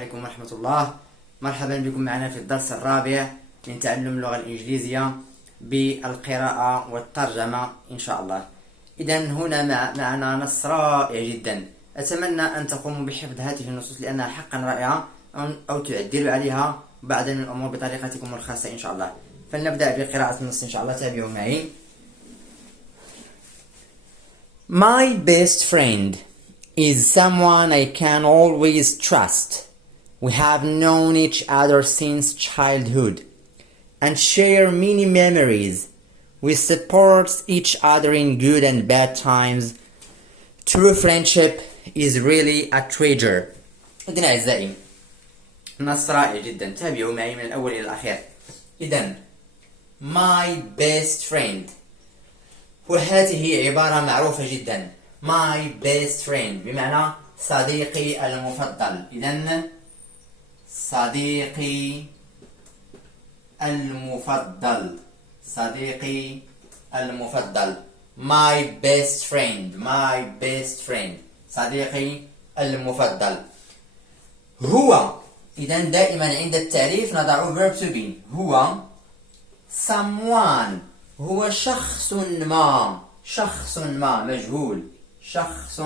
عليكم ورحمة الله. مرحبا بكم معنا في الدرس الرابع من تعلم اللغة الإنجليزية بالقراءة والترجمة إن شاء الله. إذن هنا معنا نص رائع جدا، أتمنى أن تقوموا بحفظ هذه النصوص لأنها حقا رائعة، أو تعدلوا عليها بعض من الأمور بطريقتكم الخاصة إن شاء الله. فلنبدأ بقراءة النص إن شاء الله، تابعوا معي. My best friend is someone I can always trust. We have known each other since childhood and share many memories. We support each other in good and bad times. True friendship is really a treasure. إذن أعزائي، نص رائع جدا، تابعوا معي من الأول إلى الأخير. إذن my best friend، وهذه عبارة معروفة جدا. my best friend بمعنى صديقي المفضل. إذن صديقي المفضل، صديقي المفضل. my best friend، my best friend، صديقي المفضل. هو، إذن دائما عند التعريف نضع verb to be. هو someone، هو شخص ما، شخص ما مجهول، شخص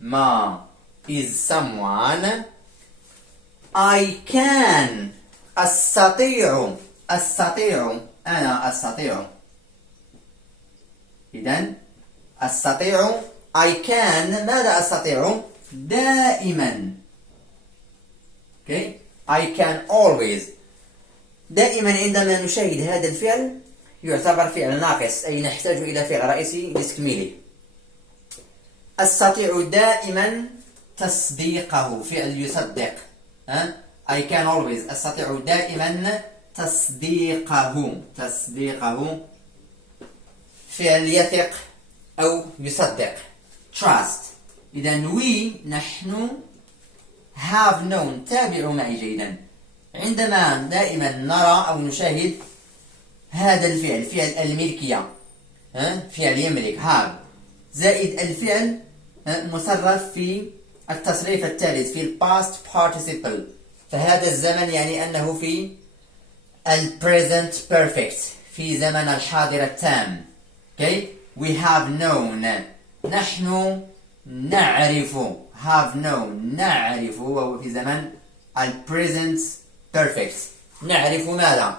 ما is someone. I can، أستطيع، أستطيع، أنا أستطيع. إذن أستطيع I can، ماذا أستطيع؟ دائما. okay. I can always. دائما عندما نشاهد هذا الفعل يعتبر فعل ناقص، أي نحتاج إلى فعل رئيسي لتكميله. أستطيع دائما تصديقه، فعل يصدق. I can always، أستطيع دائما تصديقه، تصديقه فعل يثق أو يصدق. trust. إذن we، نحن have known، تابعوا معي جيدا. عندما دائما نرى أو نشاهد هذا الفعل، فعل الملكية، فعل يملك have، زائد الفعل مصرف في التصريف الثالث في past participle، فهذا الزمن يعني أنه في present perfect، في زمن الحاضر التام. okay. we have known، نحن نعرف، have known، نعرف، وهو في زمن present perfect. نعرف ماذا؟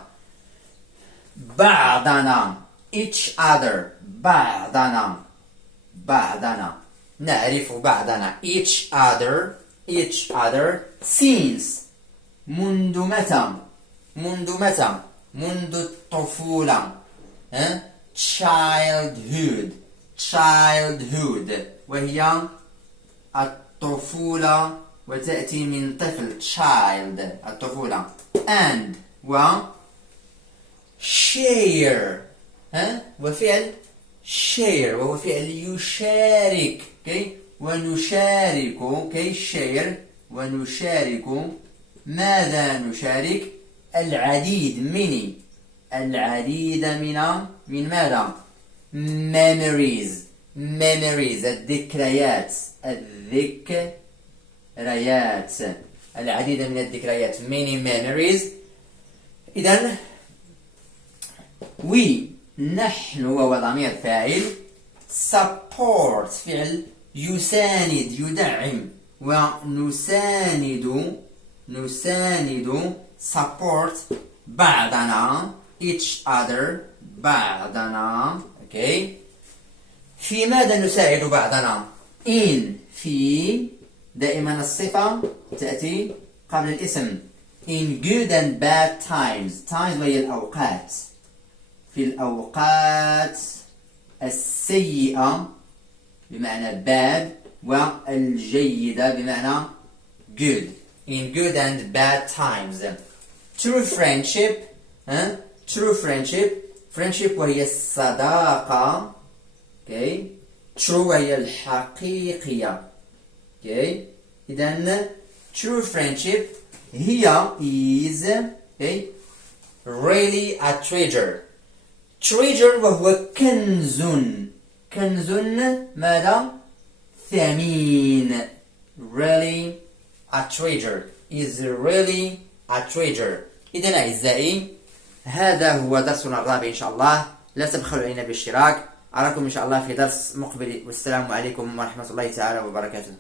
بعضنا، each other، بعضنا، بعضنا، نعرف بعضنا each other، each other since، منذ متى؟ منذ متى؟ منذ الطفولة. childhood، childhood، وهي الطفولة، وتأتي من طفل child، الطفولة. and و share، وفعل share، وهو فعل يشارك. okay. ونشارك، okay. share، ونشارك، ماذا نشارك؟ العديد من، العديد من ماذا؟ memories، memories، الذكريات، الذكريات، العديد من الذكريات، many memories. إذن we، نحن، وهو ضمير فاعل. support، فعل يساند، يدعم. ونساند، نساند support بعضنا each other، بعضنا. okay. في ماذا نساعد بعضنا؟ in، في، دائما الصفة تأتي قبل الاسم. in good and bad times، times وهي الأوقات، في الأوقات السيئة بمعنى bad، والجيدة بمعنى good. in good and bad times. true friendship، true friendship، friendship وهي الصداقة. okay. true وهي الحقيقية. okay. إذن true friendship هي is okay. really a treasure. treasure وهو كنز، كنز ماذا؟ ثمين. really a treasure is really a treasure. إذن أعزائي هذا هو درسنا الرابع إن شاء الله. لا تبخلوا علينا بالاشتراك. أراكم إن شاء الله في درس مقبل، والسلام عليكم ورحمة الله تعالى وبركاته.